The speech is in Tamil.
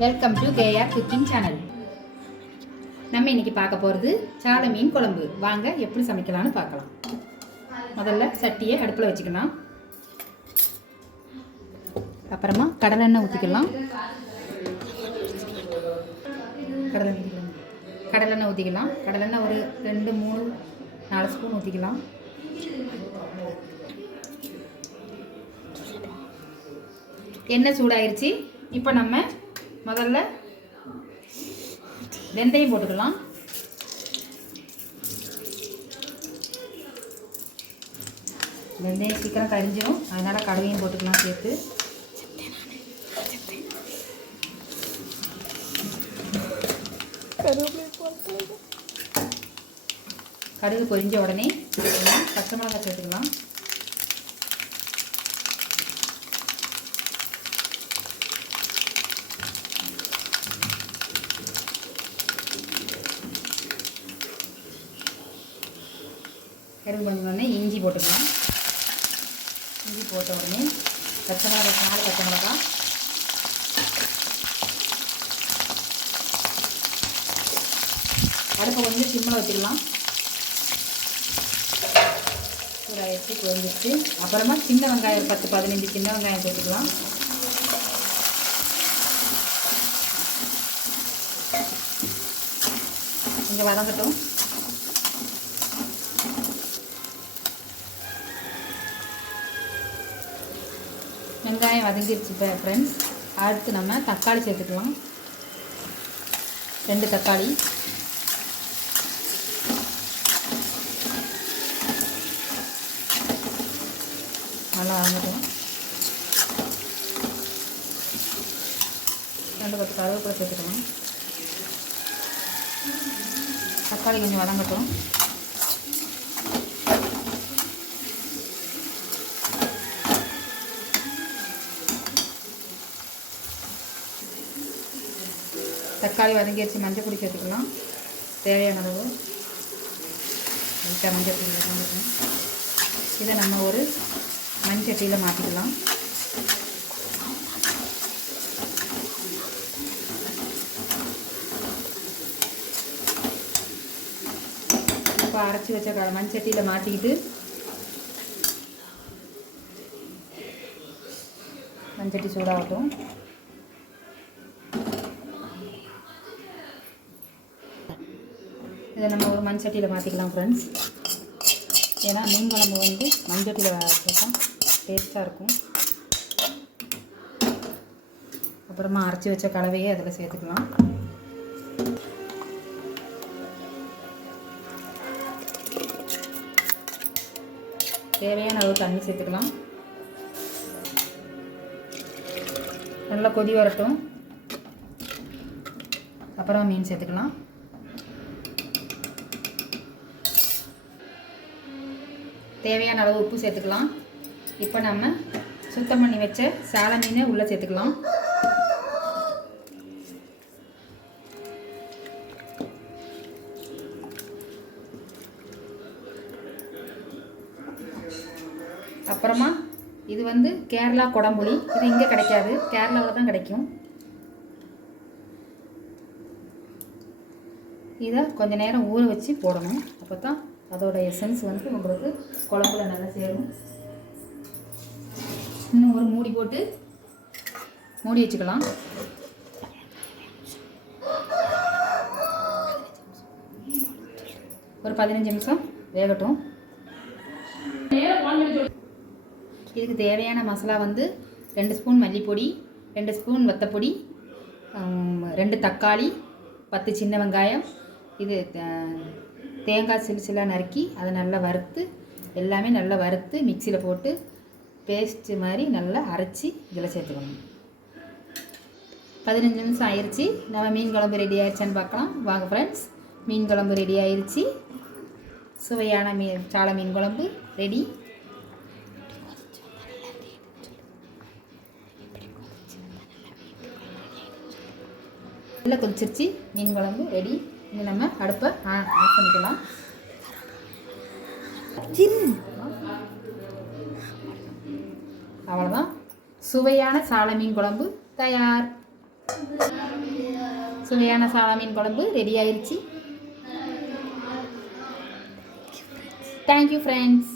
Welcome to KR cooking channel. நம்ம இன்னைக்கு பார்க்க போகிறது சாலை மீன் குழம்பு. வாங்க எப்படி சமைக்கலாம்னு பார்க்கலாம். முதல்ல சட்டியை அடுப்பில் வச்சுக்கலாம். அப்புறமா கடலெண்ணெய் ஊற்றிக்கலாம். கடலெண்ணெய் ஊற்றிக்கலாம். கடலெண்ணெய் ஒரு 2, 3, 4 ஸ்பூன் ஊற்றிக்கலாம். எண்ணெய் சூடாயிருச்சு. இப்போ நம்ம முதல்ல வெந்தயம் போட்டுக்கலாம். வெந்தயம் சீக்கிரம் கரிஞ்சிடும், அதனால் கடுவையும் போட்டுக்கலாம் சேர்த்து. கடுகு பொரிஞ்ச உடனே பச்சை மிளகாய் சேர்த்துக்கலாம். கடுகு கொஞ்சம் உடனே இஞ்சி போட்டுக்கலாம். இஞ்சி போட்ட உடனே பச்சை மிளகாய், 4 பச்சை மிளகாய், அடுப்பை கொஞ்சம் சிம்மில் வச்சுக்கலாம். சூடாயிடுச்சு, குழஞ்சிடுச்சு. அப்புறமா சின்ன வெங்காயம் 10-15 சின்ன வெங்காயம் போட்டுக்கலாம். இங்கே வதங்கட்டும். வெங்காயம் வதங்கிடுச்சு ஃப்ரெண்ட்ஸ். அடுத்து நம்ம தக்காளி சேர்த்துக்கலாம். 2 தக்காளி. நல்லா வதங்கட்டும். 2 பத்து கருவேப்பிலை சேர்த்துக்கலாம். தக்காளி கொஞ்சம் வதங்கட்டும். தக்காளி வதங்கிடுச்சு. மஞ்சள் பொடி சேர்த்துக்கலாம். தேவையான அளவு லைட்டாக மஞ்சள் பொடி சேர்த்துக்கலாம். இதை நம்ம ஒரு மண்சட்டியில் மாற்றிக்கலாம். இப்போ அரைச்சி வச்ச மண்சட்டியில் மாற்றிக்கிட்டு மண்சட்டி சூடாகட்டும். இதை நம்ம ஒரு மண் சட்டியில் மாற்றிக்கலாம் ஃப்ரெண்ட்ஸ். ஏன்னா மீன் குழம்பு வந்து மண்சட்டியில் வச்சா டேஸ்ட்டாக இருக்கும். அப்புறமா அரைச்சி வச்ச கலவையை அதில் சேர்த்துக்கலாம். தேவையான அளவு தண்ணி சேர்த்துக்கலாம். நல்லா கொதி வரட்டும். அப்புறம் மீன் சேர்த்துக்கலாம். தேவையான அளவு உப்பு சேர்த்துக்கலாம். இப்போ நம்ம சுத்தம் பண்ணி வச்ச சாலை மீனை உள்ளே சேர்த்துக்கலாம். அப்புறமா இது வந்து கேரளா குடம்புளி. இது இங்கே கிடைக்காது, கேரளாவில் தான் கிடைக்கும். இதை கொஞ்சம் நேரம் ஊற வச்சு போடணும். அப்போ தான் அதோட எசன்ஸ் வந்து உங்களுக்கு குழம்புல நல்லா சேரும். இன்னும் ஒரு மூடி போட்டு மூடி வச்சுக்கலாம். ஒரு 15 நிமிஷம் வேகட்டும். இதுக்கு தேவையான மசாலா வந்து 2 ஸ்பூன் மல்லிப்பொடி, 2 ஸ்பூன் வத்தப்பொடி, 2 தக்காளி, 10 சின்ன வெங்காயம், இது தேங்காய் சிலுசிலாக நறுக்கி அதை நல்லா வறுத்து, எல்லாமே நல்லா வறுத்து மிக்சியில் போட்டு பேஸ்ட்டு மாதிரி நல்லா அரைச்சி இதில் சேர்த்துக்கணும். 15 நிமிஷம் ஆயிடுச்சு. நம்ம மீன் குழம்பு ரெடி ஆயிடுச்சான்னு பார்க்கலாம். வாங்க ஃப்ரெண்ட்ஸ், மீன் குழம்பு ரெடி ஆயிடுச்சு. சுவையான சாலை மீன் குழம்பு ரெடி. நல்லா கொதிச்சிருச்சு. மீன் குழம்பு ரெடி. இது நம்ம அடுப்பை ஆஃப் பண்ணிக்கலாம். அவ்வளோதான், சுவையான சாலை மீன் குழம்பு தயார். சுவையான சாதா மீன் குழம்பு ரெடி ஆயிடுச்சு. Thank you friends.